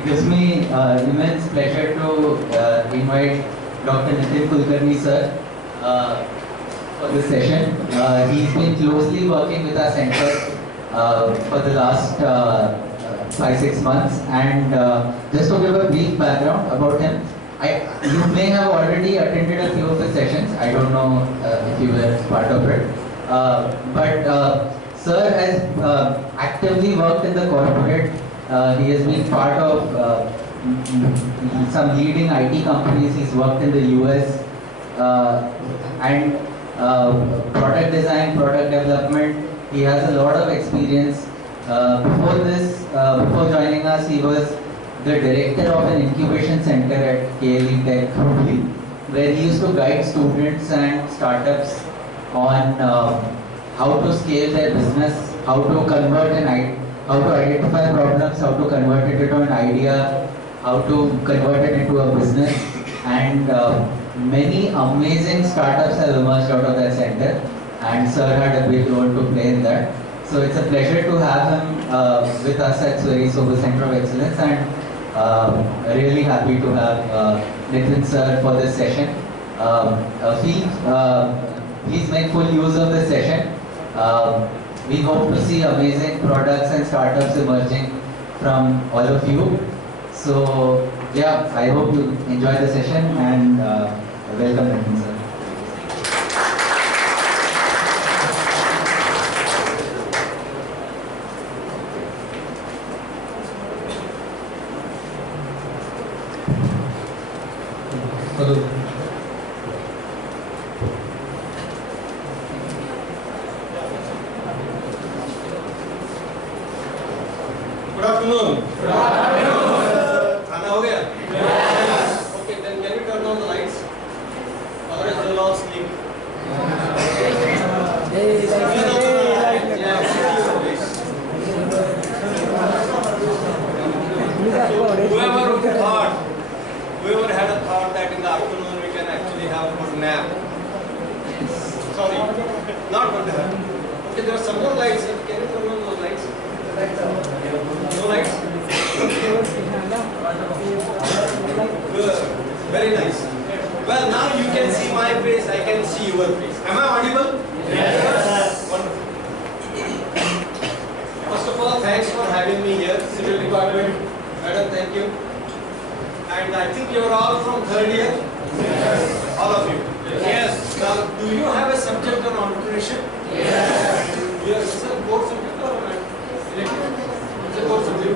It gives me immense pleasure to invite Dr. Nitin Kulkarni sir for this session. He's been closely working with our center for the last 5-6 months, and just to give a brief background about him, you may have already attended a few of the sessions. I don't know if you were part of it, but sir has actively worked in the corporate. He has been part of some leading IT companies. He's worked in the US and product design, product development. He has a lot of experience. Before joining us, he was the director of an incubation center at KLE Tech, where he used to guide students and startups on how to scale their business, how to convert how to identify problems, how to convert it into an idea, how to convert it into a business, and many amazing startups have emerged out of that center, and sir had a big role to play in that. So it's a pleasure to have him with us at Swari Sober Center of Excellence, and really happy to have Nitin sir for this session. Please make full use of this session. We hope to see amazing products and startups emerging from all of you. So yeah, I hope you enjoy the session, and welcome Nitin sir. Hello. Good afternoon. Good afternoon. Khana ho gaya? Yes. Okay, then can we turn on the lights? Otherwise they will all sleep. Whoever had a thought that in the afternoon we can actually have a good nap. Sorry, not good nap. Okay, there are some more lights. Can you turn on those lights? No lights? Good. Very nice. Well, now you can see my face, I can see your face. Am I audible? Yes. Wonderful. First of all, thanks for having me here, Civil Department. Madam, thank you. And I think you are all from third year? Yes. All of you? Yes. Now, do you have a subject on entrepreneurship? Yes. Yes. Is it a core subject or it's a core subject?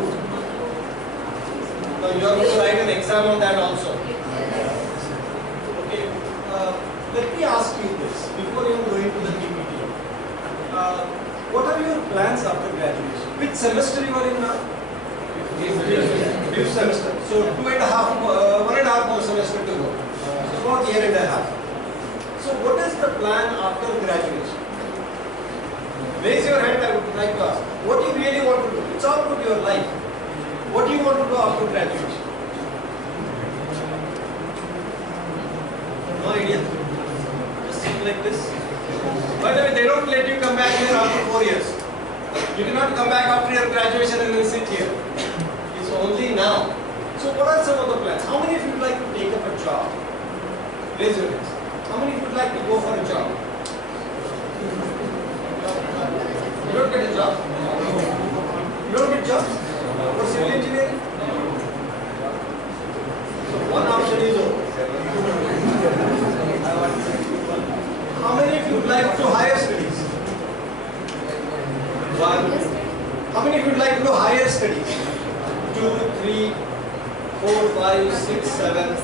Now, you are going to write an exam on that also. Okay. Let me ask you this before you go into the PPT. What are your plans after graduation? Which semester you are in now? Fifth semester. So 1.5 more semester to go. So about a year and a half. So what is the plan after graduation? Raise your hand, I would like to ask. What do you really want to do? It's all about your life. What do you want to do after graduation? No idea? Just sit like this. By the way, they don't let you come back here after 4 years. You cannot come back after your graduation and then sit here. It's only now. So what are some of the plans? How many of you would like to take up a job? Raise your hands. How many of you would like to go for a job? You don't get a job? You don't get jobs? For civil engineering? So one option is over. How many of you would like to higher studies? One. How many of you would like to do higher studies? 2, 3, 4, 5, 6, 7,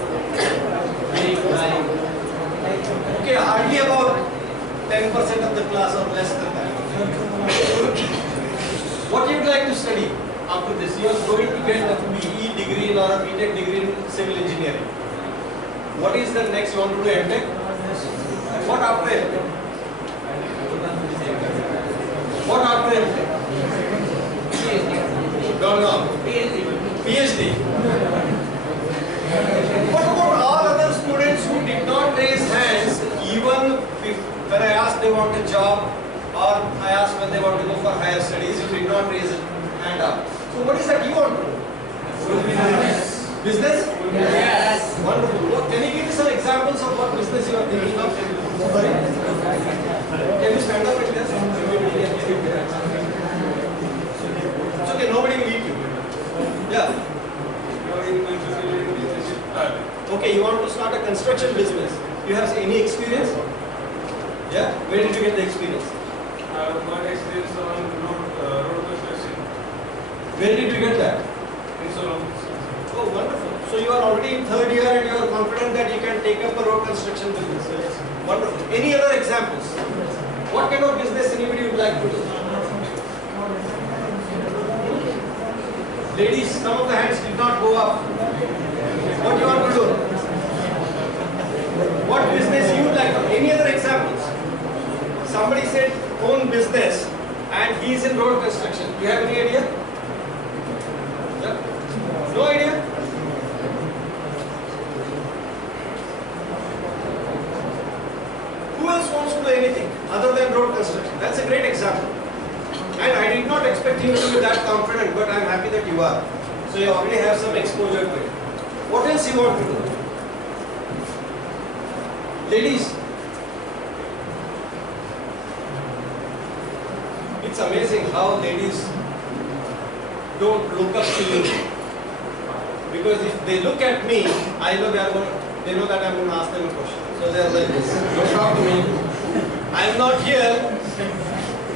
8, 9. Okay, hardly about 10% of the class or less than that. What you would like to study after this? You are going to get a BE degree or a BTech degree in civil engineering. What is the next? You want to do MTech? What after MTech? What after MTech? Don't know. PhD. What about all other students who did not raise hands even when I asked they want a job, or I asked when they want to go for higher studies, you did not raise a hand up. So what is that you want to do? Business? Yes. Wonderful. Can you give me some examples of what business you are thinking of? Sorry. Can you stand up and just? It's okay, nobody will eat you. Yeah. Okay, you want to start a construction business. You have any experience? Yeah? Where did you get the experience? Got experience on road construction. Where did you get that? In Solomon. Oh, wonderful. So you are already in third year and you are confident that you can take up a road construction business. Yes. Wonderful. Any other examples? What kind of business anybody would like to do? Ladies, some of the hands did not go up. What do you want to do? What business you would like to do? Any other examples? Somebody said own business and he is in road construction. Do you have any idea? Yeah. No idea? Who else wants to do anything other than road construction? That's a great example. And I did not expect you to be that confident, but I am happy that you are. So you already have some exposure to it. What else you want to do? Ladies, it's amazing how ladies don't look up to you. Because if they look at me, I know they know that I'm going to ask them a question. So they are like this. Don't talk to me. I am not here.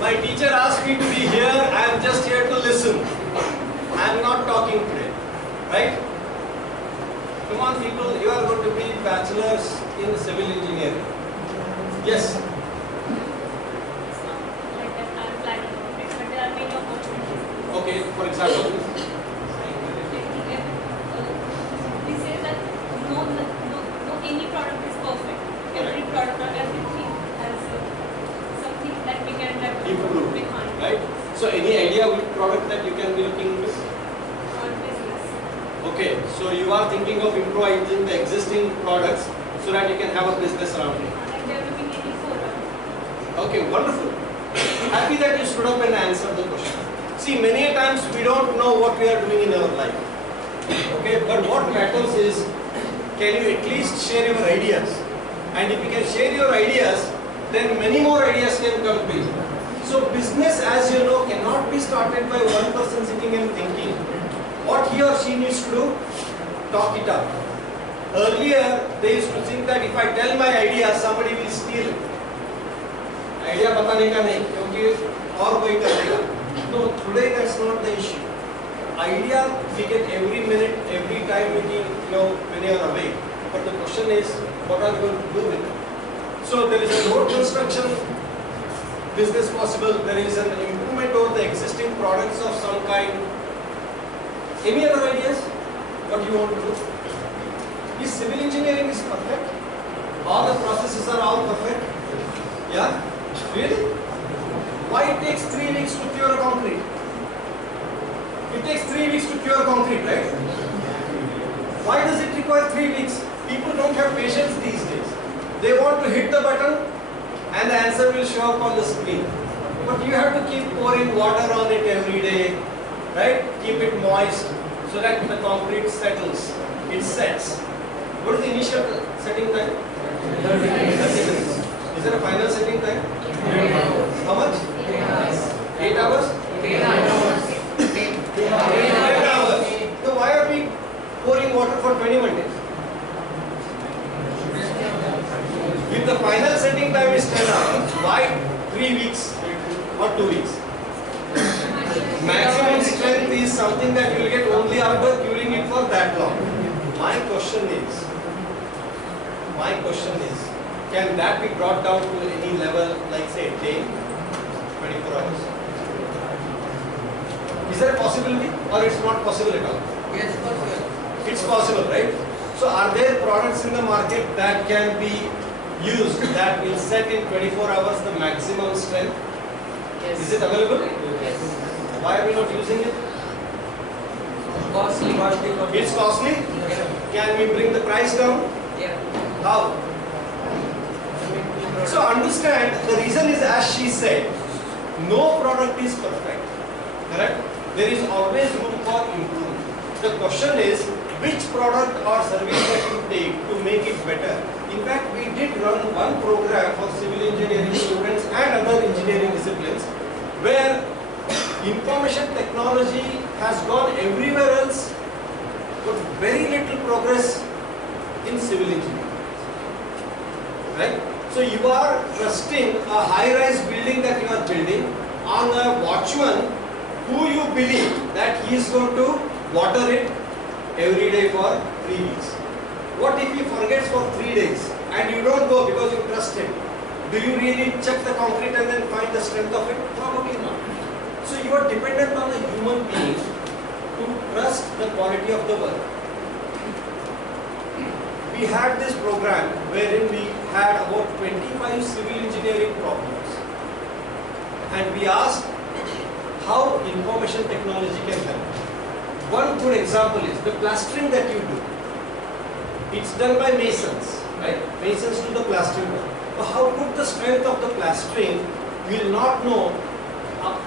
My teacher asked me to be here. I am just here to listen. I am not talking today. Right? Come on people, you are going to be bachelors in civil engineering. Yes? Okay, for example. We say that no any product is perfect. Every product or everything has something that we can Improve. behind. Right? So any idea which product that you can be looking into? On business. Okay, so you are thinking of improvising the existing products so that you can have a business around it. Like developing any forum. Okay, wonderful. Happy that you stood up and answered the question. See, many a times we don't know what we are doing in our life. Okay, but what matters is, can you at least share your ideas? And if you can share your ideas, then many more ideas can come to you. So business, as you know, cannot be started by one person sitting and thinking. What he or she needs to do? Talk it up. Earlier, they used to think that if I tell my idea, somebody will steal it. Idea बताने का नहीं, क्योंकि और कोई करेगा. No, today that's not the issue. Idea we get every minute, every time when you are awake. But the question is, what are we going to do with it? So there is a road construction business possible. There is an improvement over the existing products of some kind. Any other ideas? What you want to do? Is civil engineering is perfect? All the processes are all perfect? Yeah? Really? Why it takes 3 weeks to cure a concrete? It takes 3 weeks to cure concrete, right? Why does it require 3 weeks? People don't have patience these days. They want to hit the button and the answer will show up on the screen. But you have to keep pouring water on it every day, right? Keep it moist so that the concrete settles. It sets. What is the initial setting time? 30 minutes. Is there a final setting time? How much? 8 hours? 8 hours. So why are we pouring water for 21 days? If the final setting time is 10 hours, why 3 weeks or 2 weeks? Maximum strength is something that you will get only after curing it for that long. My question is, can that be brought down to any level, like say a day, 24 hours? Is there a possibility or it's not possible at all? Yes, possible. It's possible, right? So are there products in the market that can be used that will set in 24 hours the maximum strength? Yes. Is it available? Yes. Why are we not using it? Costly. It's costly? Yeah. Can we bring the price down? Yeah. How? So understand, the reason is as she said, no product is perfect. Correct? There is always room for improvement. The question is, which product or service that you take to make it better. In fact, we did run one program for civil engineering students and other engineering disciplines where information technology has gone everywhere else, but very little progress in civil engineering. Right? So you are trusting a high-rise building that you are building on a watchman who you believe that he is going to water it every day for 3 weeks. What if he forgets for 3 days and you don't go because you trust him? Do you really check the concrete and then find the strength of it? Probably not. So you are dependent on a human being to trust the quality of the work. We had this program wherein we had about 25 civil engineering problems, and we asked how information technology can help. One good example is the plastering that you do. It's done by masons, right? Masons do the plastering. But how good the strength of the plastering, we'll not know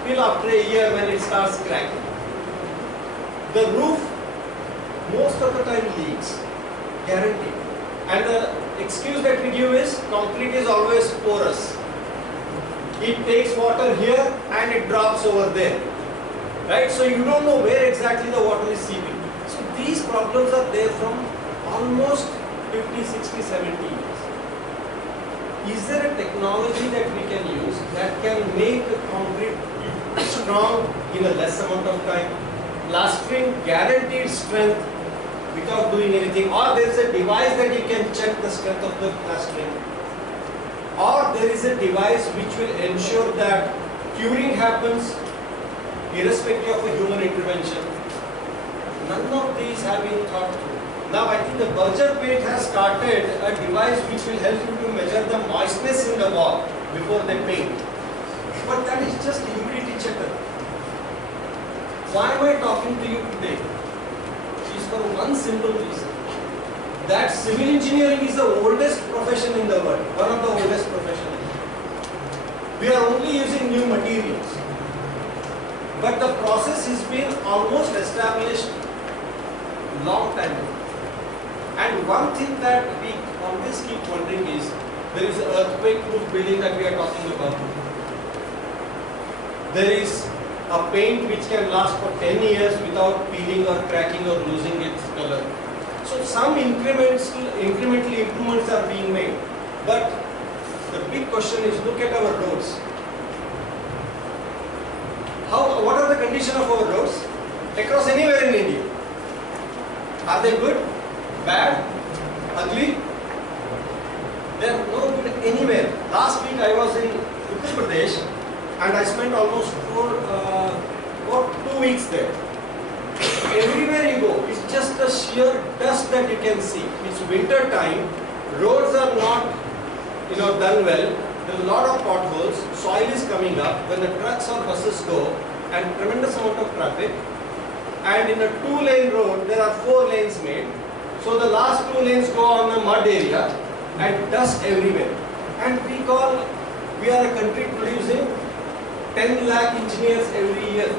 till after a year when it starts cracking. The roof, most of the time leaks, guaranteed. And the excuse that we give is concrete is always porous. It takes water here and it drops over there. Right? So you don't know where exactly the water is seeping. So these problems are there from almost 50, 60, 70 years. Is there a technology that we can use that can make the concrete strong in a less amount of time, plastering guaranteed strength without doing anything, or there is a device that you can check the strength of the plastering, or there is a device which will ensure that curing happens irrespective of a human intervention? None of these have been thought through. Now I think the Berger Paint has started a device which will help you to measure the moistness in the wall before they paint. But that is just a humidity checker. Why am I talking to you today? It is for one simple reason. That civil engineering is the oldest profession in the world. One of the oldest professions. We are only using new materials. But the process has been almost established long time ago. And one thing that we always keep wondering is, there is an earthquake-proof building that we are talking about. There is a paint which can last for 10 years without peeling or cracking or losing its color. So some incremental improvements are being made. But the big question is, look at our roads. What are the condition of our roads? Across anywhere in India. Are they good? Bad? Ugly? They are no good anywhere. Last week I was in Uttar Pradesh and I spent almost 2 weeks there. Everywhere you go, it's just a sheer dust that you can see. It's winter time, roads are not done well. There is a lot of potholes, soil is coming up when the trucks or buses go, and tremendous amount of traffic. And in a 2-lane road, there are 4 lanes made. So the last 2 lanes go on the mud area and dust everywhere. And we are a country producing 10 lakh engineers every year.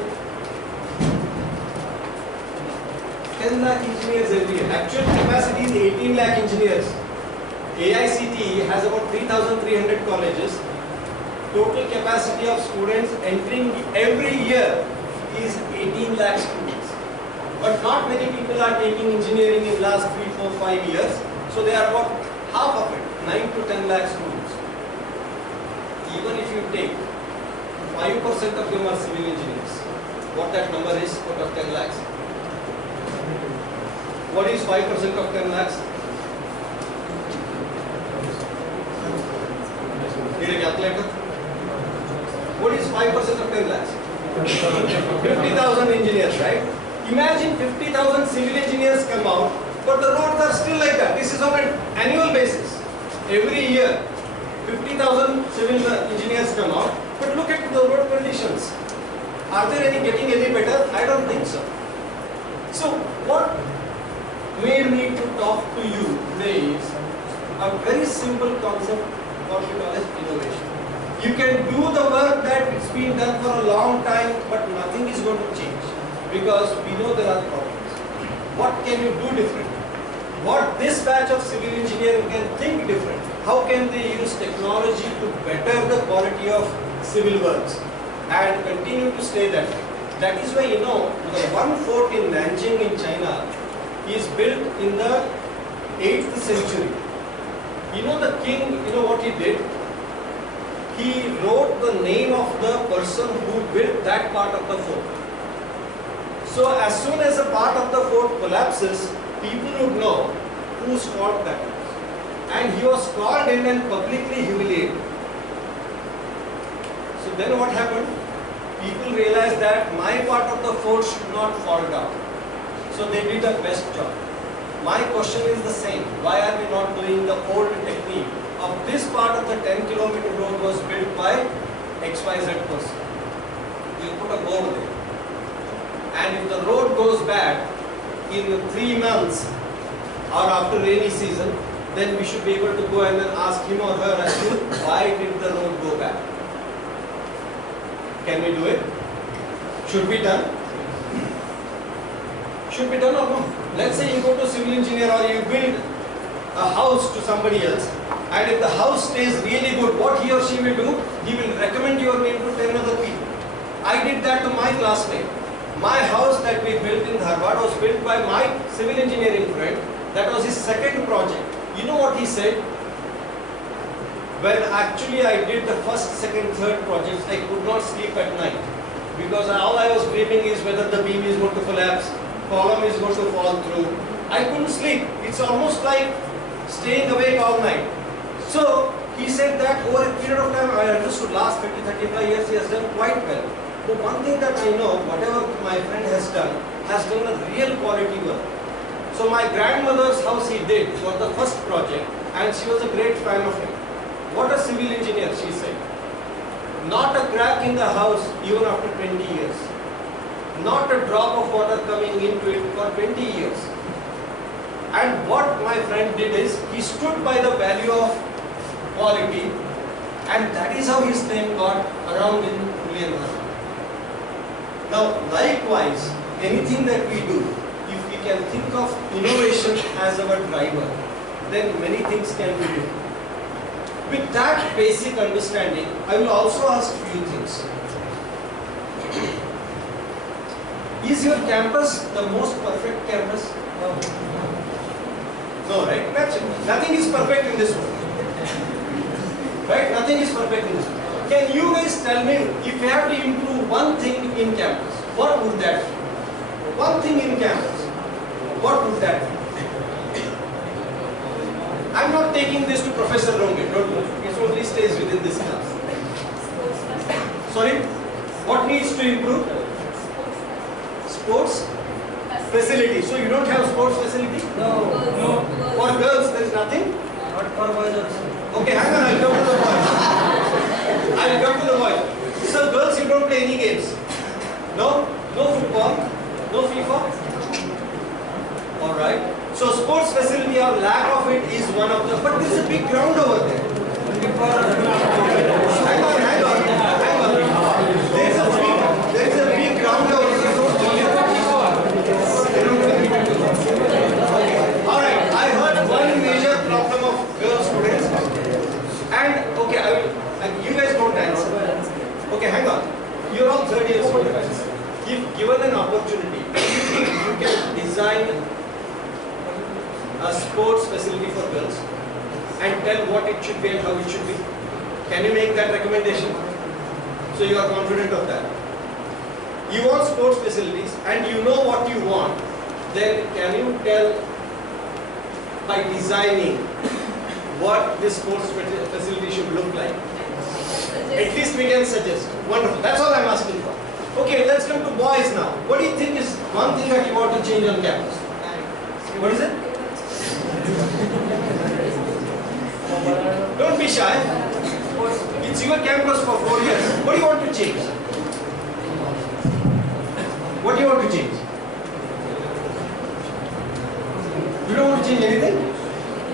10 lakh engineers every year. Actual capacity is 18 lakh engineers. AICTE has about 3,300 colleges. Total capacity of students entering every year is 18 lakh students. But not many people are taking engineering in last 3, 4, 5 years. So they are about half of it, 9 to 10 lakh students. Even if you take 5% of them are civil engineers, what that number is out of 10 lakhs? What is 5% of 10 lakhs? Need a calculator? What is 5% of 10 lakhs? 50,000 engineers, right? Imagine 50,000 civil engineers come out, but the roads are still like that. This is on an annual basis. Every year, 50,000 civil engineers come out, but look at the road conditions. Are they getting any better? I don't think so. So, what made me to talk to you today is a very simple concept, what we call as innovation. You can do the work that it's been done for a long time, but nothing is going to change because we know there are problems. can you do different? What this batch of civil engineering can think different? How can they use technology to better the quality of civil works and continue to stay that way? That is why, you know, the one fort in Nanjing in China is built in the 8th century. You know the king, you know what he did? He wrote the name of the person who built that part of the fort. So as soon as a part of the fort collapses, people would know whose fault that was. And he was called in and publicly humiliated. So then what happened? People realized that my part of the fort should not fall down. So they did the best job. My question is the same. Why are we not doing the old technique of this part of the 10-kilometer road was built by XYZ person? We put a board there. And if the road goes bad in 3 months or after rainy season, then we should be able to go and then ask him or her as to why did the road go bad? Can we do it? Should be done? Should be done or no? Let's say you go to civil engineer or you build a house to somebody else, and if the house stays really good, what he or she will do? He will recommend your name to 10 other people. I did that to my classmate. My house that we built in Dharwad was built by my civil engineering friend. That was his second project. You know what he said? When actually I did the first, second, third projects, I could not sleep at night. Because all I was dreaming is whether the beam is going to collapse, column is going to fall through. I couldn't sleep. It's almost like staying awake all night. So he said that over a period of time, I understood last 30, 35 years he has done quite well. But one thing that I know, whatever my friend has done a real quality work. So my grandmother's house he did was the first project and she was a great fan of him. What a civil engineer, she said. Not a crack in the house even after 20 years. Not a drop of water coming into it for 20 years. And what my friend did is, he stood by the value of quality, and that is how his name got around in Kulkarni. Now, likewise, anything that we do, if we can think of innovation as our driver, then many things can be done. With that basic understanding, I will also ask few things. Is your campus the most perfect campus? No, right? Nothing is perfect in this world. Right? Nothing is perfect in this world. Can you guys tell me, if you have to improve one thing in campus, what would that be? One thing in campus, what would that be? I'm not taking this to Professor Ronge, don't worry. It only stays within this class. Sorry? What needs to improve? Sports facility. So you don't have sports facility? No. For girls there is nothing? Not for boys also. Okay, hang on, I'll come to the boys. I'll come to the boys. So girls, you don't play any games? No? No football? No FIFA? Alright. So sports facility or lack of it is one of the, but there is a big ground over there. Hang on. There is a big ground over there. Alright, I heard one major problem of girl students. And okay, you guys don't answer. Okay, hang on. You're all 30 years old. If given an opportunity, you can design a sports facility for girls and tell what it should be and how it should be. Can you make that recommendation? So you are confident of that. You want sports facilities and you know what you want, then can you tell by designing what this sports facility should look like? At least we can suggest. Wonderful. That's all I'm asking for. Okay, let's come to boys now. What do you think is one thing that you want to change on campus? What is it? Don't be shy. It's your campus for 4 years. What do you want to change? What do you want to change? You don't want to change anything?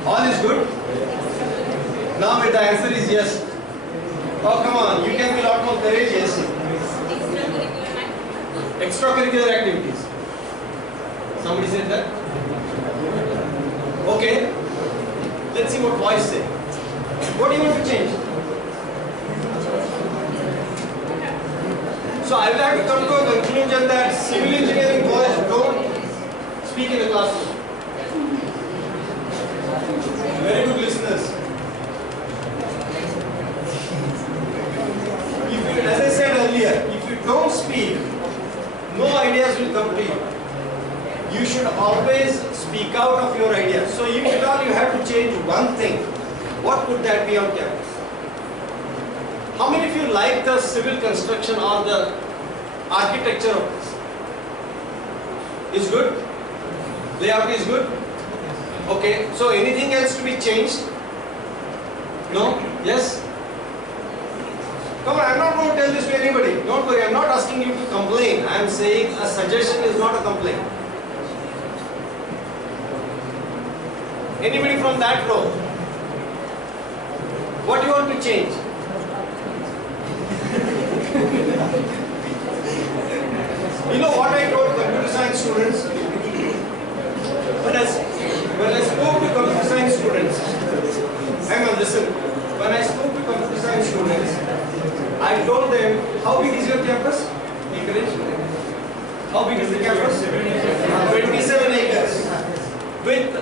All is good? Now the answer is yes. Oh come on, you can be a lot more courageous. Extracurricular activities. Somebody said that? Okay? Let's see what boys say. What do you want to change? So I will have to come to a conclusion that civil engineering boys don't speak in the classroom. Very good listeners. As I said earlier, if you don't speak, no ideas will come to you. You should always speak out of your ideas. So if at all you have to change one thing, what would that be on campus? How many of you like the civil construction or the architecture of this? Is good? Layout is good? Okay, so anything else to be changed? No? Yes? Come on, I'm not going to tell this to anybody. Don't worry, I'm not asking you to complain. I'm saying a suggestion is not a complaint. Anybody from that row? What do you want to change? You know what I told computer science students? When I spoke to computer science students, hang on, listen. When I spoke to computer science students, I told them, how big is your campus? Acreage? How big is the campus? 27 acres. With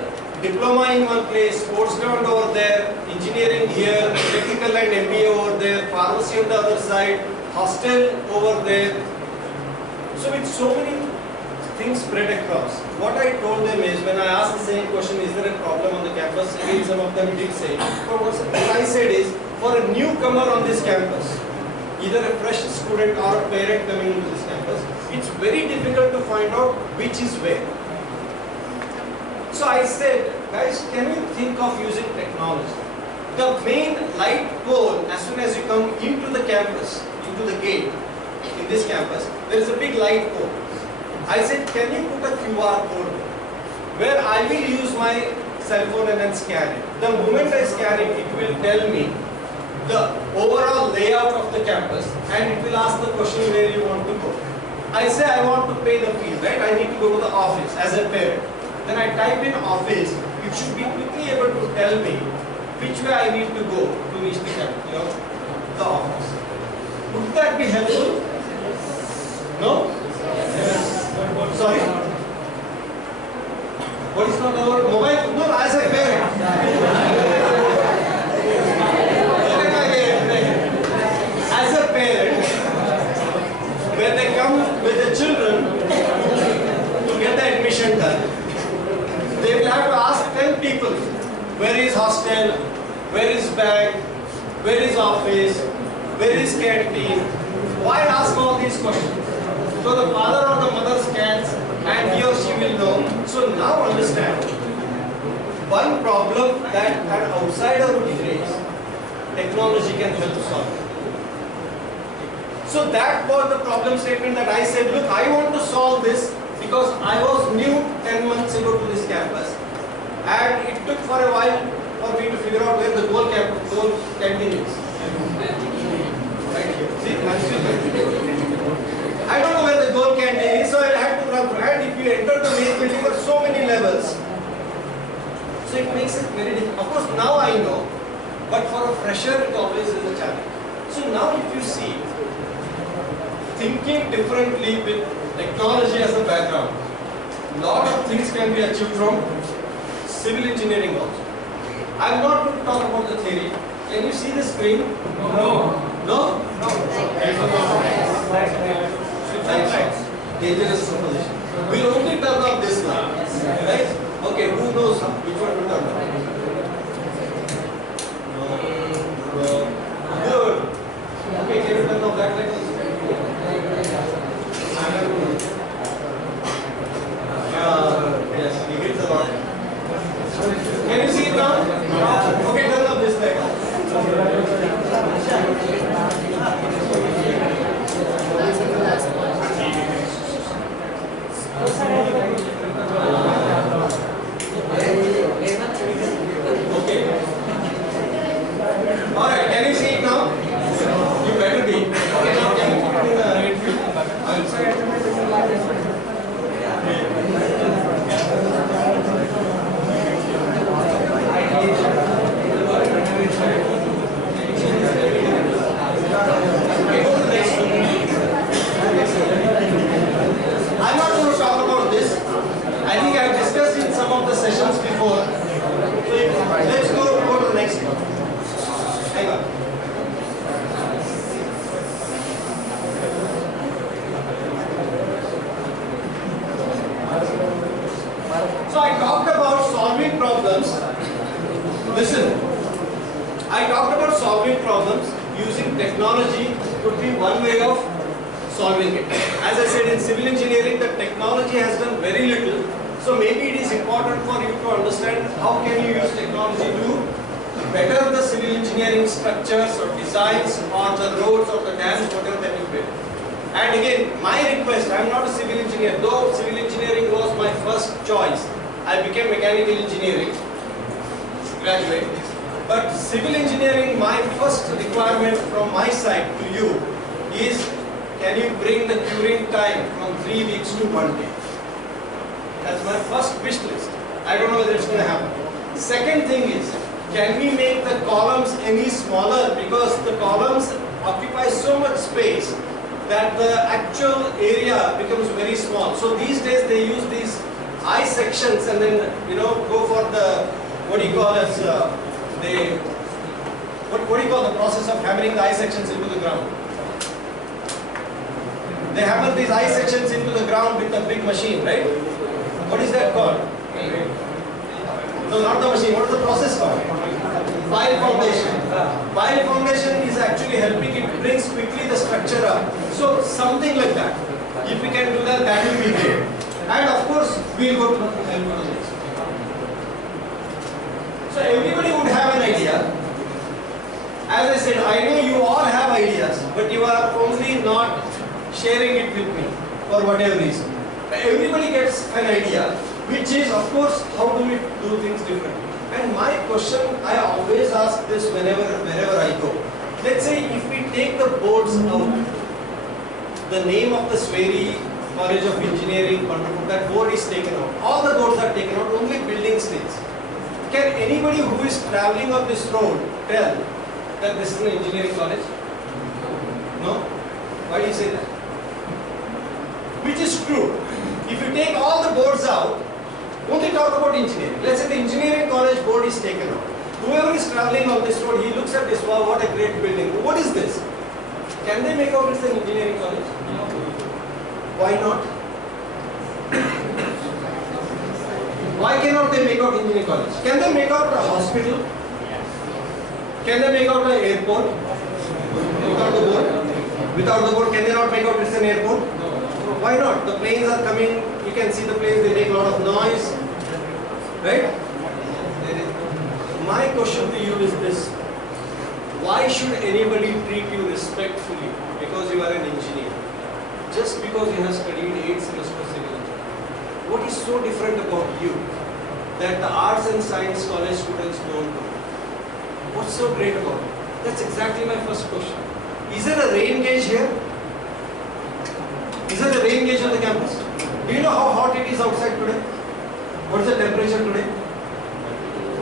diploma in one place, sports ground over there, engineering here, electrical and MBA over there, pharmacy on the other side, hostel over there. So with so many things spread across, what I told them is, when I asked the same question, is there a problem on the campus? Again, some of them did say. But what I said is, for a newcomer on this campus, either a fresh student or a parent coming into this campus, it's very difficult to find out which is where. So I said, guys, can you think of using technology? The main light pole, as soon as you come into the campus, into the gate, in this campus, there is a big light pole. I said, can you put a QR code where I will use my cell phone and then scan it. The moment I scan it, it will tell me the overall layout of the campus and it will ask the question where you want to go. I say I want to pay the fees, right? I need to go to the office as a parent. Then I type in office, it should be quickly able to tell me which way I need to go to reach the campus, the office. Would that be helpful? No? Yes. Sorry? What is not our mobile? No, as a parent. Look at my parent. As a parent, when they come with the children to get the admission done, they will have to ask 10 people, where is hostel, where is bank, where is office, where is canteen. Why ask all these questions? So the father or the mother scans and he or she will know. So now understand, one problem that an outsider would face, technology can help solve. So that was the problem statement that I said, look, I want to solve this because I was new 10 months ago to this campus and it took for a while for me to figure out where the goal canteen is. Right here. See, I don't know where the goal canteen is, so I had to run through. And if you enter the main building, there are so many levels. So it makes it very difficult. Of course, now I know, but for a fresher, it always is a challenge. So now if you see, thinking differently with technology as a background, lot of things can be achieved from civil engineering also. I am not going to talk about the theory. Can you see the screen? No. No? No. Right. Dangerous proposition. We'll only turn off this line. Right? Okay, who knows which one to turn off? Good. Okay, can you turn off that light? Yes, we hit the lot. Can you see it now? Okay, turn off this light. sessions before. So let's go to the next one. Hang on. So I talked about solving problems. Listen, I talked about solving problems using technology could be one way of solving it. As I said, in civil engineering, the technology has done very little. So maybe it is important for you to understand how can you use technology to better the civil engineering structures or designs or the roads or the dams, whatever that you build. And again, my request, I am not a civil engineer, though civil engineering was my first choice. I became mechanical engineering graduate. But civil engineering, my first requirement from my side to you is, can you bring the curing time from 3 weeks to 1 day? That's my first wish list. I don't know whether it's going to happen. Second thing is, can we make the columns any smaller, because the columns occupy so much space that the actual area becomes very small. So these days they use these I sections and then go for the what do you call as what do you call the process of hammering the I sections into the ground? They hammer these I sections into the ground with a big machine, right? What is that called? No, not the machine. What is the process called? Pile foundation. Pile foundation is actually helping it brings quickly the structure up. So something like that. If we can do that, that will be great. And of course, we'll go to the next. So everybody would have an idea. As I said, I know you all have ideas, but you are only not sharing it with me for whatever reason. Everybody gets an idea, which is, of course, how do we do things differently? And my question, I always ask this wherever I go. Let's say if we take the boards out, the name of the Sweri College of Engineering, that board is taken out. All the boards are taken out, only building stays. Can anybody who is traveling on this road tell that this is an engineering college? No? Why do you say that? Which is true. If you take all the boards out, only talk about engineering. Let's say the engineering college board is taken out. Whoever is traveling on this road, he looks at this, wow, what a great building. What is this? Can they make out it's an engineering college? No. Why not? Why cannot they make out engineering college? Can they make out a hospital? Can they make out an airport? Without the board? Without the board, can they not make out it's an airport? Why not? The planes are coming, you can see the planes, they make a lot of noise. Right? My question to you is this. Why should anybody treat you respectfully because you are an engineer? Just because you have studied 8 semesters civil engineering. What is so different about you that the arts and science college students don't know? What's so great about it? That's exactly my first question. Is there a rain gauge here? Is there a rain gauge on the campus? Do you know how hot it is outside today? What is the temperature today?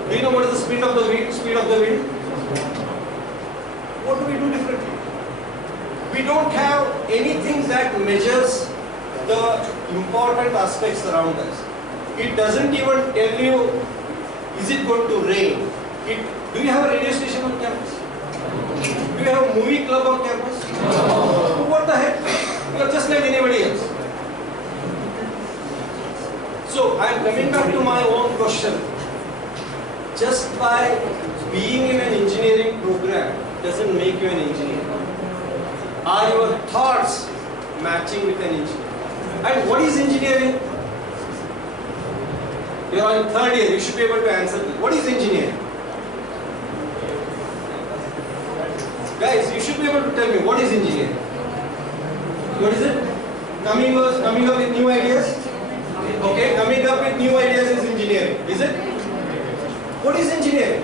Do you know what is the speed of the wind? What do we do differently? We don't have anything that measures the important aspects around us. It doesn't even tell you, is it going to rain? Do you have a radio station on campus? Do you have a movie club on campus? No. What the heck? You are just like anybody else. So I am coming back to my own question. Just by being in an engineering program doesn't make you an engineer. Are your thoughts matching with an engineer? And what is engineering? You are in 3rd year, you should be able to answer this. What is engineering? Guys, you should be able to tell me what is engineering. What is it? Coming up with new ideas? Okay, coming up with new ideas is engineering. Is it? What is engineering?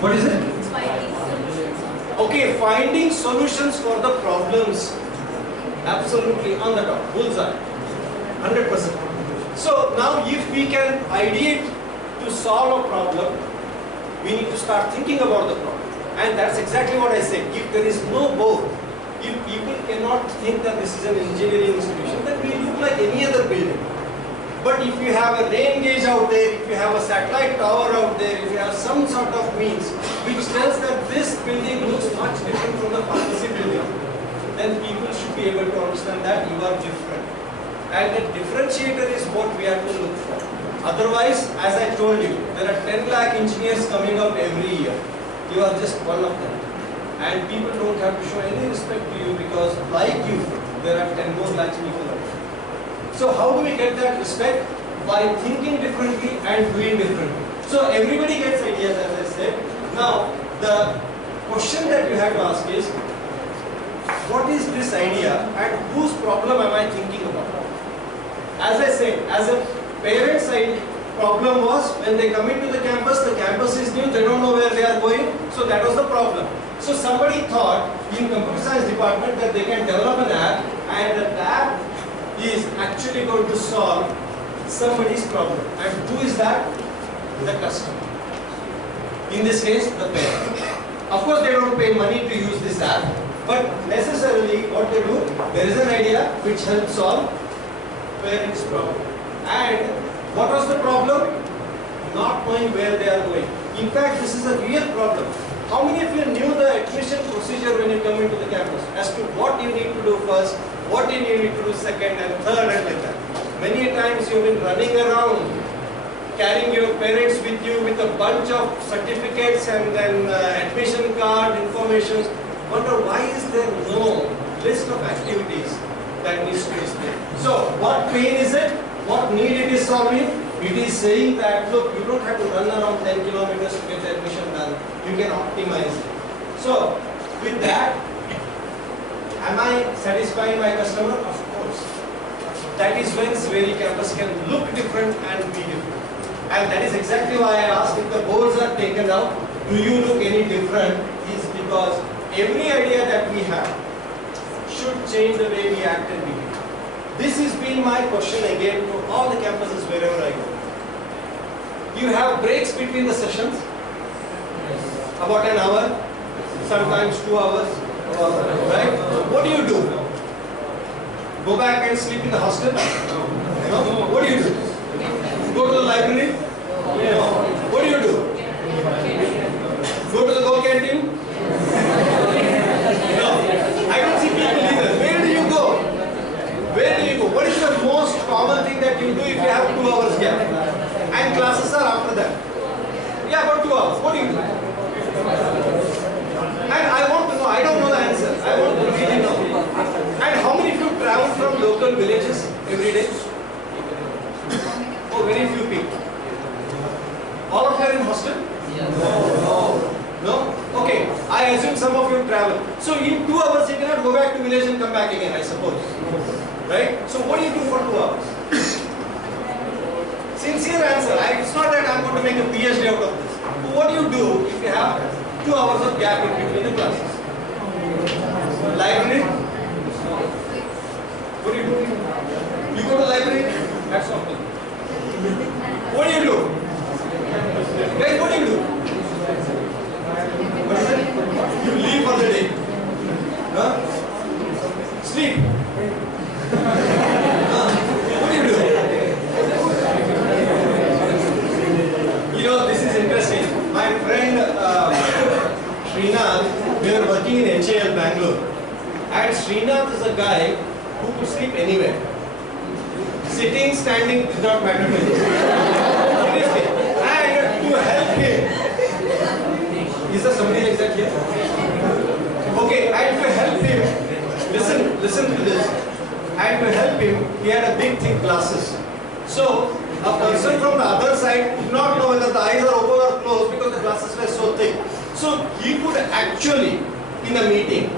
What is it? Okay, finding solutions for the problems. Absolutely, on the top, bullseye. 100%. So now if we can ideate to solve a problem, we need to start thinking about the problem. And that's exactly what I said. If there is no board, if people cannot think that this is an engineering institution, then we look like any other building. But if you have a rain gauge out there, if you have a satellite tower out there, if you have some sort of means which tells that this building looks much different from the pharmacy building, then people should be able to understand that you are different. And the differentiator is what we have to look for. Otherwise, as I told you, there are 10 lakh engineers coming out every year. You are just one of them. And people don't have to show any respect to you because, like you, there are 10 more lakhs people out there. So how do we get that respect? By thinking differently and doing differently. So everybody gets ideas, as I said. Now, the question that you have to ask is, what is this idea and whose problem am I thinking about? As I said, as a parent side, problem was when they come into the campus is new, they don't know where they are going, so that was the problem. So somebody thought in computer science department that they can develop an app and the app is actually going to solve somebody's problem. And who is that? The customer. In this case, the parent. Of course, they don't pay money to use this app, but necessarily what they do, there is an idea which helps solve parents' problem. And what was the problem? Not knowing where they are going. In fact, this is a real problem. How many of you knew the admission procedure when you come into the campus? As to what you need to do first, what you need to do second and third and like that. Many times you've been running around, carrying your parents with you with a bunch of certificates and then admission card information. Wonder why is there no list of activities that needs to be displayed. So what pain is it? What need it is solving? It is saying that, look, you don't have to run around 10 kilometers to get the admission done. You can optimize it. So, with that, am I satisfying my customer? Of course. That is when Sveri campus can look different and be different. And that is exactly why I asked if the boards are taken out, do you look any different? Is because every idea that we have should change the way we act and behave. This has been my question again to all the campuses wherever I go. You have breaks between the sessions? About an hour, sometimes 2 hours, right? What do you do? Go back and sleep in the hostel? No. What do you do? Go to the library? No. What do you do? Go to the go canteen? No. I don't see people either. Where do you go? Where do you go? What is the most common thing that you do if you have 2 hours gap? And classes are after that. Yeah, about 2 hours. What do you do? And I want to know, I don't know the answer. I want to really know. And how many of you travel from local villages every day? Oh, very few people. All of you are in hostel? No? Okay. I assume some of you travel. So in 2 hours you cannot go back to village and come back again, I suppose. Right? So what do you do for 2 hours? Sincere answer. It's not that I'm going to make a PhD out of this. But what do you do if you have 2 hours of gap in between the classes? Library? What do you do? You go to the library? That's all. What do you do? Guys, what do you do? What is it? You leave for the day. Huh? Sleep. What do you do? You know, this is interesting. My friend Srinath, we were working in HAL Bangalore. And Srinath is a guy who could sleep anywhere. Sitting, standing, did not matter to him. Seriously. And to help him, is there somebody like that here? Okay, and to help him, listen to this. And to help him, he had a big thick glasses. So, a person from the other side did not know whether the eyes are open or closed because the glasses were so thick. So, he could actually, in a meeting,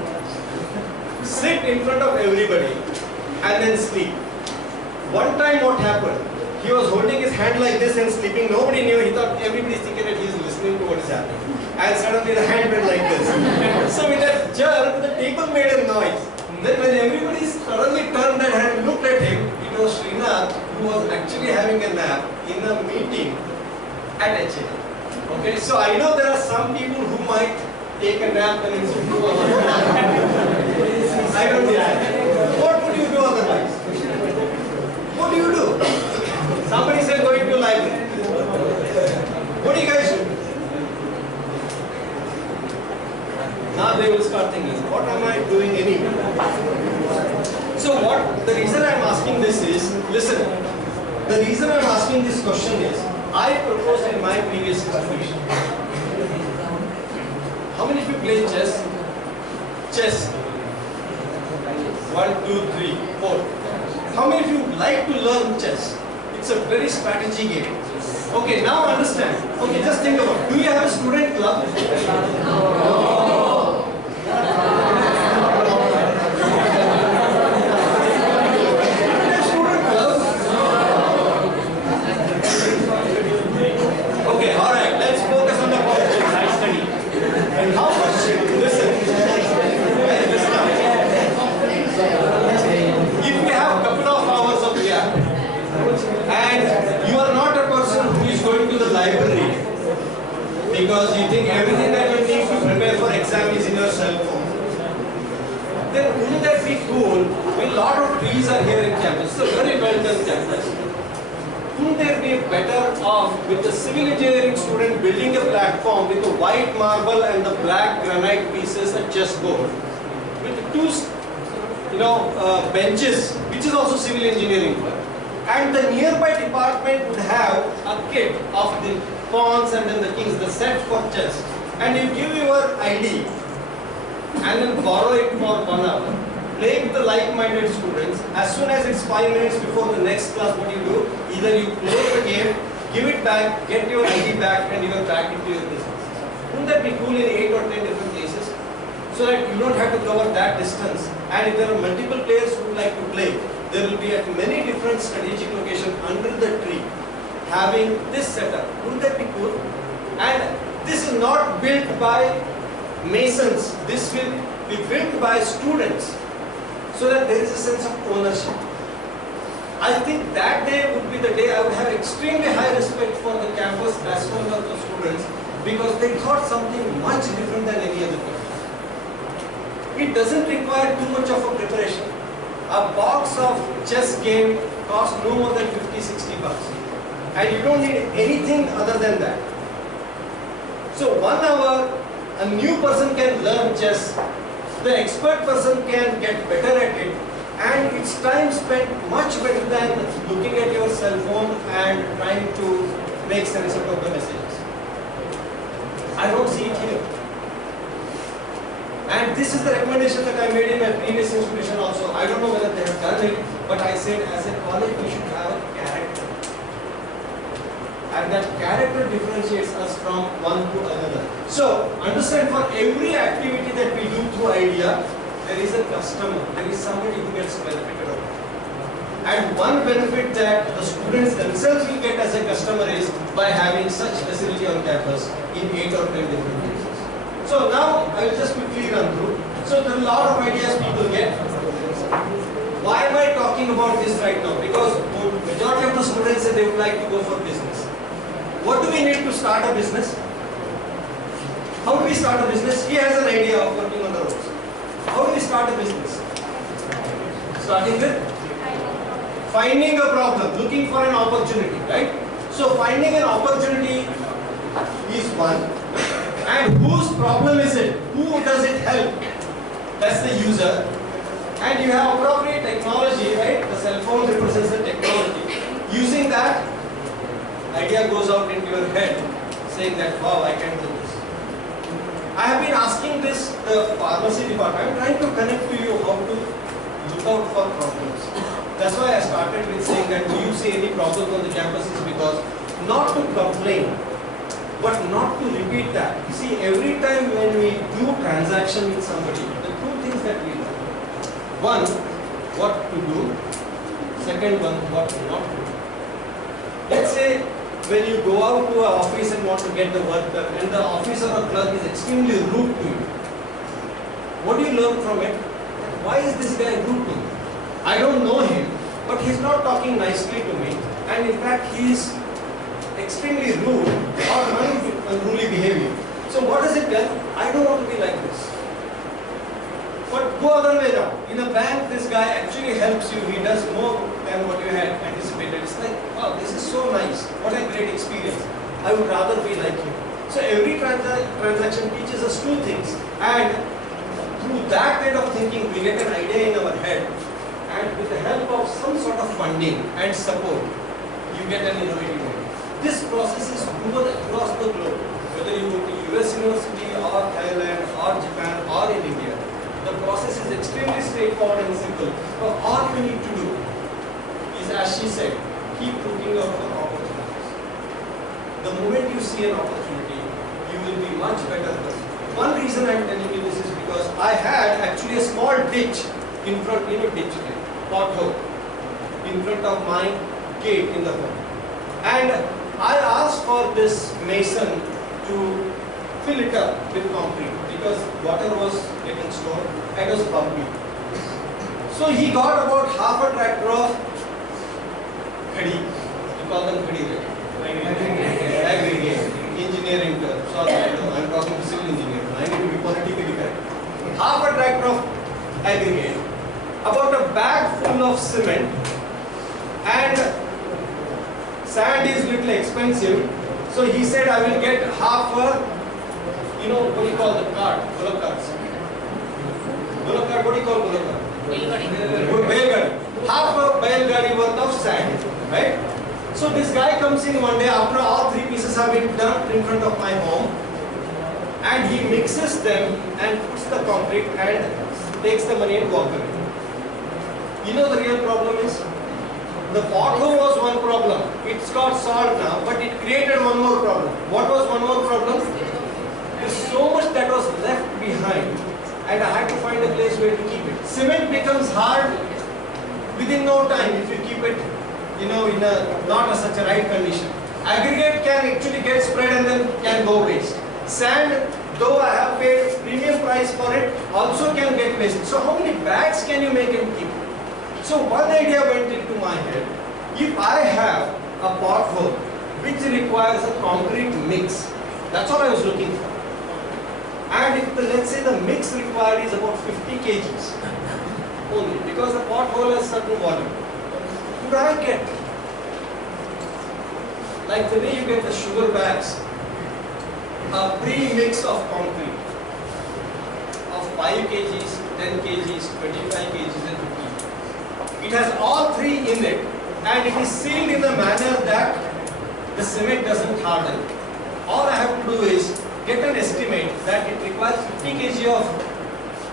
sit in front of everybody and then sleep. One time what happened, he was holding his hand like this and sleeping. Nobody knew. He thought everybody is thinking that he is listening to what is happening. And suddenly the hand went like this. So with that jerk, the table made a noise. Then when everybody suddenly turned their head and looked at him, it was Srinath who was actually having a nap in a meeting at HAL. Okay, so I know there are some people who might take a nap and it's 2 hours. I don't know. What would you do otherwise? What do you do? reason I'm asking this question is, I proposed in my previous institution. How many of you play chess? Chess. 1, 2, 3, 4. How many of you like to learn chess? It's a very strategy game. Okay, now understand. Okay, just think about it. Do you have a student club? Okay, alright, let's focus on the question. And how much, listen up. If we have a couple of hours of gap, and you are not a person who is going to the library because you think everything that you need to prepare for exam is in your cell phone, then wouldn't that be cool? A lot of trees are here in campus. It's a very well done campus. Wouldn't there be better off with the civil engineering student building a platform with the white marble and the black granite pieces, a chessboard, with two benches, which is also civil engineering work, and the nearby department would have a kit of the pawns and then the kings, the set for chess, and you give your ID and then borrow it for 1 hour, play with the like-minded students. As soon as it's 5 minutes before the next class, what you do, either you close the game, give it back, get your ID back, and you are back into your business. Wouldn't that be cool in 8 or 10 different places? So that you don't have to cover that distance. And if there are multiple players who would like to play, there will be at many different strategic locations under the tree having this setup. Wouldn't that be cool? And this is not built by masons. This will be built by students so that there is a sense of ownership. I think that day would be the day I would have extremely high respect for the campus as well as the students, because they thought something much different than any other campus. It doesn't require too much of a preparation. A box of chess game costs no more than 50-60 bucks. And you don't need anything other than that. So 1 hour, a new person can learn chess. The expert person can get better at it. And it's time spent much better than looking at your cell phone and trying to make sense out of the messages. I don't see it here. And this is the recommendation that I made in my previous institution also. I don't know whether they have done it, but I said as a college we should have a character. And that character differentiates us from one to another. So, understand, for every activity that we do through IDEA, there is a customer, there is somebody who gets benefited of it. And one benefit that the students themselves will get as a customer is by having such facility on campus in 8 or 10 different places. So now I will just quickly run through. So there are a lot of ideas people get. Why am I talking about this right now? Because majority of the students say they would like to go for business. What do we need to start a business? How do we start a business? He has an idea of working on the roads. How do we start a business? Starting with finding a problem, looking for an opportunity, right? So finding an opportunity is one. And whose problem is it? Who does it help? That's the user. And you have appropriate technology, right? The cell phone represents the technology. Using that, idea goes out into your head, saying that, wow, I can do this. I have been asking this, the pharmacy department. I'm trying to connect to you how to look out for problems. That's why I started with saying that, do you see any problems on the campus? Is because not to complain, but not to repeat that. See, every time when we do transaction with somebody, the two things that we learn. One, what to do. Second one, what not to do. Let's say when you go out to an office and want to get the work done, and the officer or clerk is extremely rude to you. What do you learn from it? Why is this guy rude to me? I don't know him, but he's not talking nicely to me, and in fact he is extremely rude or unruly behavior. So what does it tell? I don't want to be like this. But go other way around. In a bank, this guy actually helps you. He does more than what you had anticipated. It's like, wow, this is so nice. What a great experience. I would rather be like him. So every transaction teaches us two things. And through that kind of thinking, we get an idea in our head. And with the help of some sort of funding and support, you get an innovative idea. This process is proven across the globe, whether you go to US University or Thailand or Japan or in India. The process is extremely straightforward and simple. So all you need to do is, as she said, keep looking out for opportunities. The moment you see an opportunity, you will be much better. One reason I am telling you this is because I had actually a small ditch in front, pothole in front of my gate in the home. And I asked for this mason to fill it up with concrete because water was getting stored and it was bumpy. So he got about half a tractor of khadi. We call them khadi, right? Aggregate. Engineering term. Sorry, I'm talking to civil engineer. I need to be politically correct. Half a tractor of aggregate, about a bag full of cement, and sand is little expensive. So he said, I will get half a, what do you call the cart? Bullock carts. Bullock cart, what do you call bullock cart? Bailgadi. Half a bailgadi worth of sand, right? So this guy comes in one day after all three pieces have been dumped in front of my home, and he mixes them and puts the concrete and takes the money and walks away. You know the real problem is? The pothole was one problem. It's got solved now, but it created one more problem. What was one more problem? There's so much that was left behind, and I had to find a place where to keep it. Cement becomes hard within no time if you keep it in a not such a right condition. Aggregate can actually get spread and then can go waste. Sand, though I have paid premium price for it, also can get wasted. So how many bags can you make and keep? So one idea went into my head. If I have a pothole which requires a concrete mix, that's what I was looking for. And if let's say the mix required is about 50 kgs only, because the pothole has certain volume. Could I get, like the way you get the sugar bags, a pre-mix of concrete of 5 kgs, 10 kgs, 25 kgs and 50. It has all three in it, and it is sealed in a manner that the cement doesn't harden. All I have to do is get an estimate that it requires 50 kg of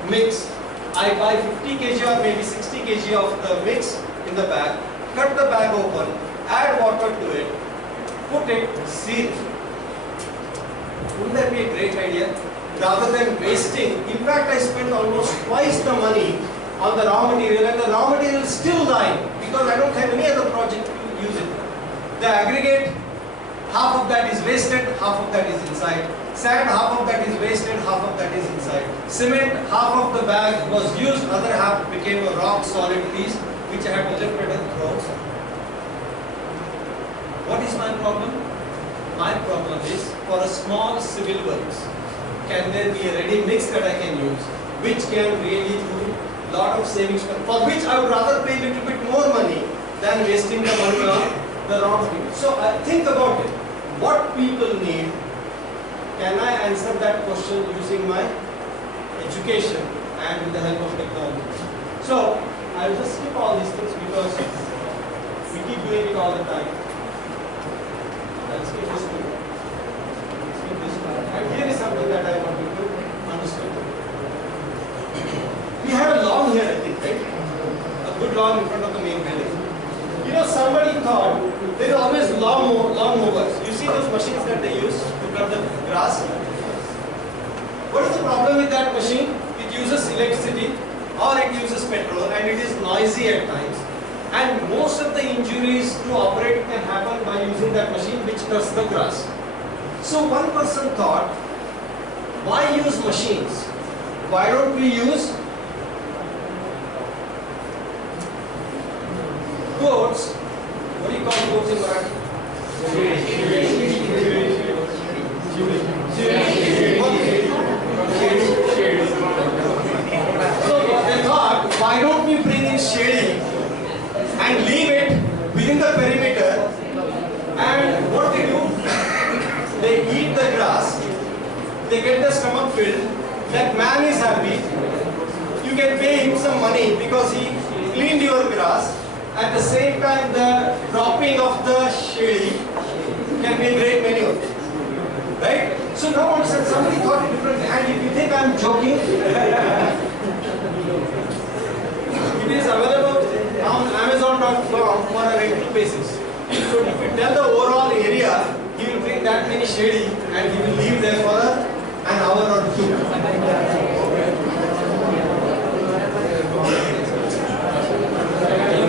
mix. I buy 50 kg or maybe 60 kg of the mix in the bag, cut the bag open, add water to it, put it, seal it. Wouldn't that be a great idea? Rather than wasting, in fact I spent almost twice the money on the raw material, and the raw material is still dying because I don't have any other project to use it. The aggregate, half of that is wasted, half of that is inside. Sand, half of that is wasted, half of that is inside. Cement, half of the bag was used, other half became a rock solid piece which I had to lift it and throw outside. What is my problem? My problem is, for a small civil works, can there be a ready mix that I can use, which can really do a lot of savings, for which I would rather pay a little bit more money than wasting the money on the raw material. So I think about it. What people need, can I answer that question using my education and with the help of technology? So I'll just skip all these things because we keep doing it all the time. I'll skip this too. Skip this part. And here is something that I want you to understand. We had a lawn here, I think, right? A good lawn in front of the main building. You know, somebody thought there are always lawn mowers. You see those machines that they use to cut the grass? What is the problem with that machine? It uses electricity or it uses petrol, and it is noisy at times. And most of the injuries to operate can happen by using that machine which cuts the grass. So one person thought, why use machines? Why don't we use goats? What do you call goats in Marathi? So they thought, why don't we bring in shading and leave it within the perimeter, and what they do, they eat the grass, they get the stomach filled, that man is happy, you can pay him some money because he cleaned your grass, At the same time, the dropping of the shady can be a great many of them. Right? So now understand, somebody thought it differently. And if you think I'm joking, it is available on Amazon.com for a rental basis. So if you tell the overall area, he will bring that many shady and he will leave there for an hour or two.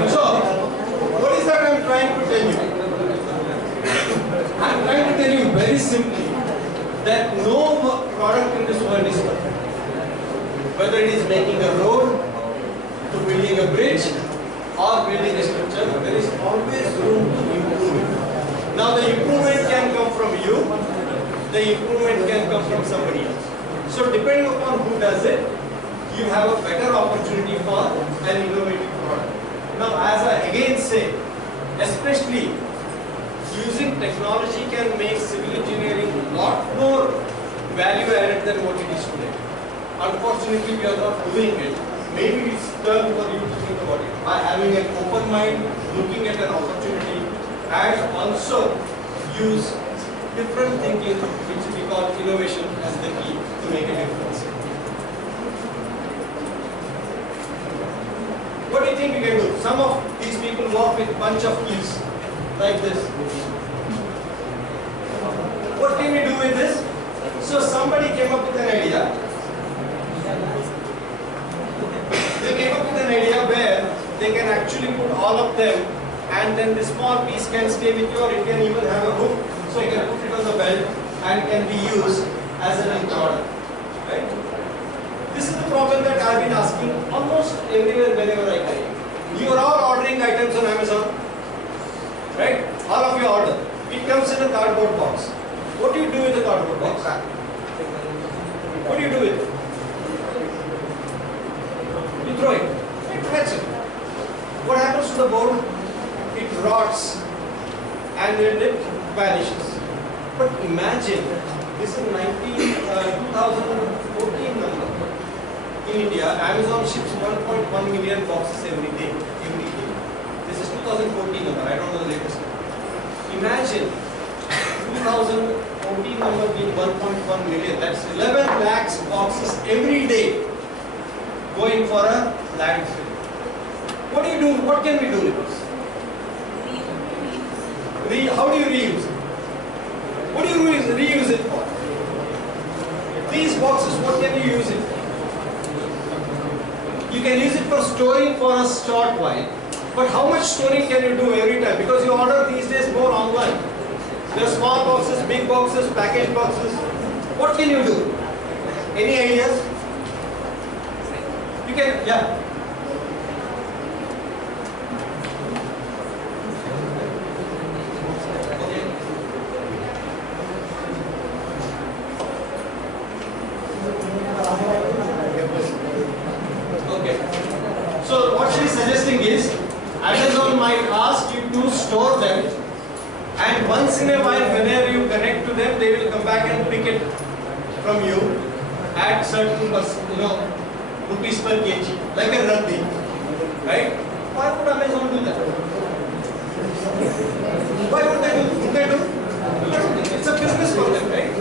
So, what is that I'm trying to tell you? I'm trying to tell you very simply that no product in this world is perfect. Whether it is making a road, to building a bridge, or building a structure, there is always room to improve it. Now the improvement can come from you, the improvement can come from somebody else. So depending upon who does it, you have a better opportunity for an innovative product. Now as I again say, especially using technology can make civil engineering a lot more value added than what it is today. Unfortunately, we are not doing it. Maybe it's time for you to think about it by having an open mind, looking at an opportunity, and also use different thinking, which we call innovation, as the key to make a difference. What do you think we can do? Some of these people walk with a bunch of keys like this. What can we do with this? So somebody came up with an idea. They came up with an idea where they can actually put all of them, and then the small piece can stay with you, or it can even have a hook, so you can put it on the belt and can be used as an encoder. Right? This is the problem that I've been asking almost everywhere whenever I carry. You are all ordering items on Amazon, right? All of you order. It comes in a cardboard box. What do you do with the cardboard box? What do you do with it? You throw it. That's it. What happens to the board? It rots and then it vanishes. But imagine, this is 2014 number. In India, Amazon ships 1.1 million boxes every day. This is 2014 number. I don't know the latest number. Imagine 2014 number being 1.1 million. That's 11 lakhs boxes every day going for a landfill. What do you do? What can we do with this? How do you reuse it? What do you reuse it for? These boxes, what can you use it for? You can use it for storing for a short while. But how much storing can you do every time? Because you order these days more online. There are small boxes, big boxes, packaged boxes. What can you do? Any ideas? You can, yeah. Okay. So what she is suggesting is, Amazon might ask you to store them, and once in a while, whenever you connect to them, they will come back and pick it from you at certain, rupees per kg, like a raddi, right? Why would Amazon do that? Why would they do? Would they do? It's a business for them, right?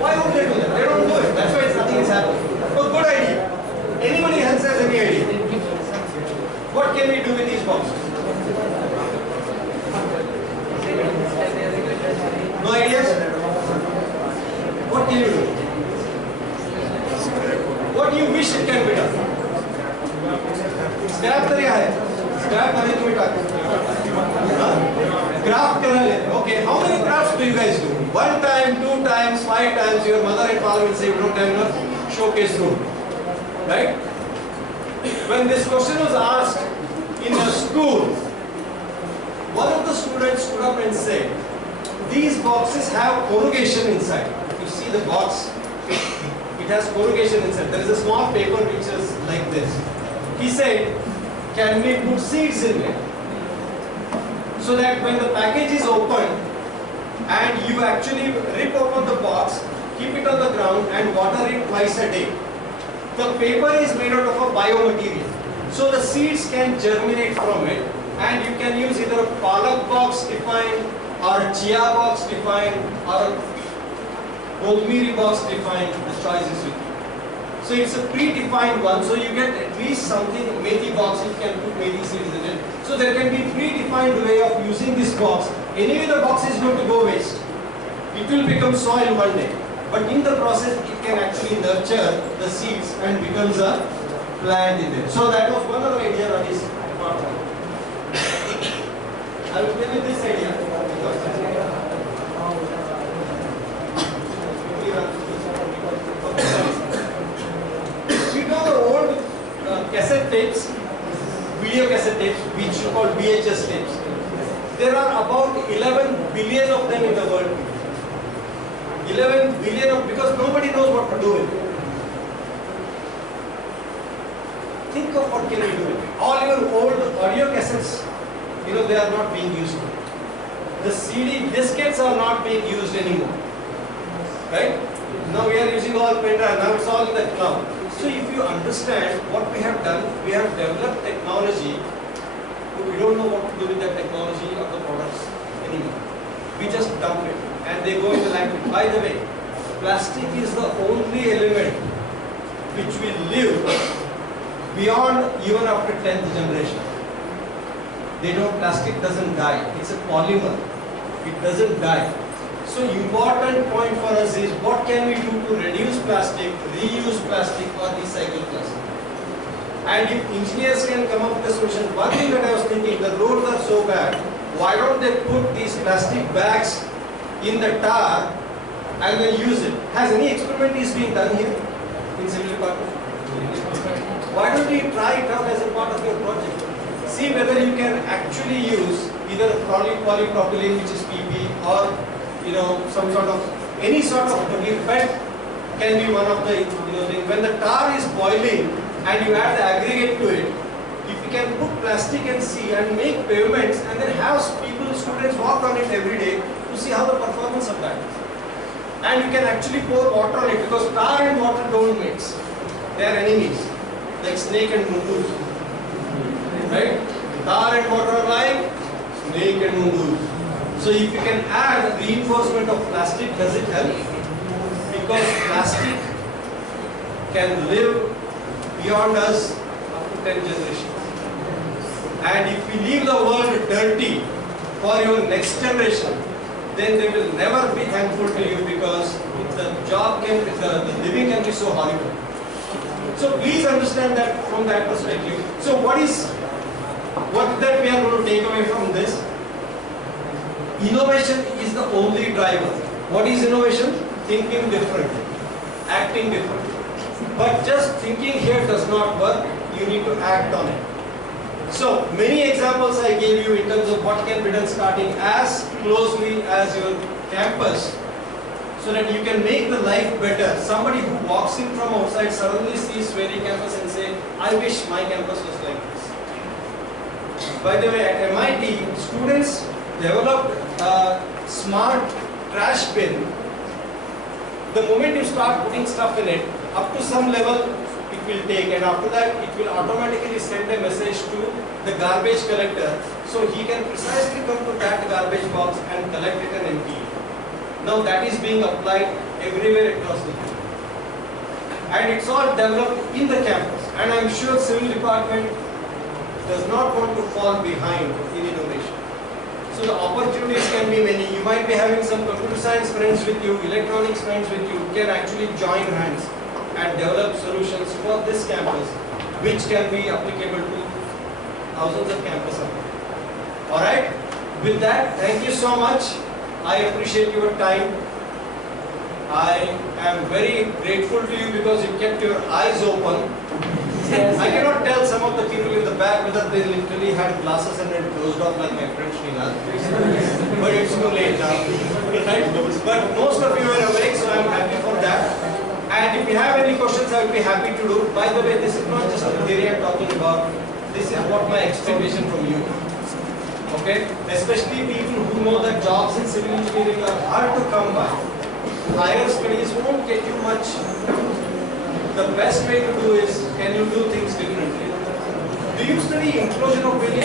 Why would they do that? They don't do it. That's why nothing is happening. But good idea. Anybody else has any idea? What can we do with these boxes? No ideas? What can you do? What do you wish it can be done? Scrap करिए है. Scrap करने को मिटा. Craft करना ले. Okay, how many crafts do you guys do? 1 time, 2 times, 5 times. Your mother and father will say you don't have enough showcase room, right? When this question was asked in a school, one of the students stood up and said, "These boxes have corrugation inside. You see the box." It has corrugation inside. There is a small paper which is like this. He said, can we put seeds in it so that when the package is opened and you actually rip open the box, keep it on the ground and water it twice a day. The paper is made out of a biomaterial. So the seeds can germinate from it and you can use either a palak box defined or a chia box defined or a Golmiri box defined. The choice is with you. So it's a predefined one, so you get at least something, methi box, you can put methi seeds in it. So there can be predefined way of using this box. Anyway the box is going to go waste. It will become soil one day. But in the process it can actually nurture the seeds and becomes a plant in there. So that was one other idea that is part of it. I will tell you this idea. The old cassette tapes, video cassette tapes, which you call VHS tapes. There are about 11 billion of them in the world. 11 billion of, because nobody knows what to do with it. Think of what can we do with it. All your old audio cassettes, they are not being used. The CD diskettes are not being used anymore. Right? Now we are using all pen drive, now it's all in the cloud. So if you understand what we have done, we have developed technology, we don't know what to do with that technology or the products anymore. We just dump it and they go in the landfill. By the way, plastic is the only element which will live beyond even after 10th generation. Plastic doesn't die, it's a polymer, it doesn't die. So important point for us is what can we do to reduce plastic, reuse plastic or recycle plastic. And if engineers can come up with a solution, one thing that I was thinking, the roads are so bad, why don't they put these plastic bags in the tar and then use it? Has any experiment is being done here in civil department? Why don't you try it out as a part of your project? See whether you can actually use either polypropylene, which is PP, or some sort of, any sort of PET can be one of the things. When the tar is boiling and you add the aggregate to it, if you can put plastic and see and make pavements and then have students walk on it every day to see how the performance of that is. And you can actually pour water on it because tar and water don't mix. They are enemies, like snake and mongoose. Right? Tar and water are like snake and mongoose. So if you can add reinforcement of plastic, does it help? Because plastic can live beyond us up to 10 generations. And if we leave the world dirty for your next generation, then they will never be thankful to you because the living can be so horrible. So please understand that from that perspective. So what that we are going to take away from this? Innovation is the only driver. What is innovation? Thinking differently, acting differently. But just thinking here does not work. You need to act on it. So many examples I gave you in terms of what can be done starting as closely as your campus, so that you can make the life better. Somebody who walks in from outside suddenly sees Swedi campus and say, I wish my campus was like this. By the way, at MIT, students developed a smart trash bin. The moment you start putting stuff in it, up to some level it will take, and after that it will automatically send a message to the garbage collector, so he can precisely come to that garbage box and collect it and empty it. Now that is being applied everywhere across the country. And it's all developed in the campus. And I'm sure civil department does not want to fall behind in innovation. So the opportunities can be many. You might be having some computer science friends with you, electronics friends with you, can actually join hands and develop solutions for this campus, which can be applicable to thousands of campuses. Alright? With that, thank you so much. I appreciate your time. I am very grateful to you because you kept your eyes open. I cannot tell some of the people in the back whether they literally had glasses and then closed off like my friend Srinath. But it's too late now. Right? But most of you are awake, so I am happy for that. And if you have any questions, I will be happy to do. By the way, this is not just the theory I am talking about. This is what my expectation from you. Okay? Especially people who know that jobs in civil engineering are hard to come by. Higher studies won't get you much. The best way to do is, can you do things differently? Do you study implosion of building?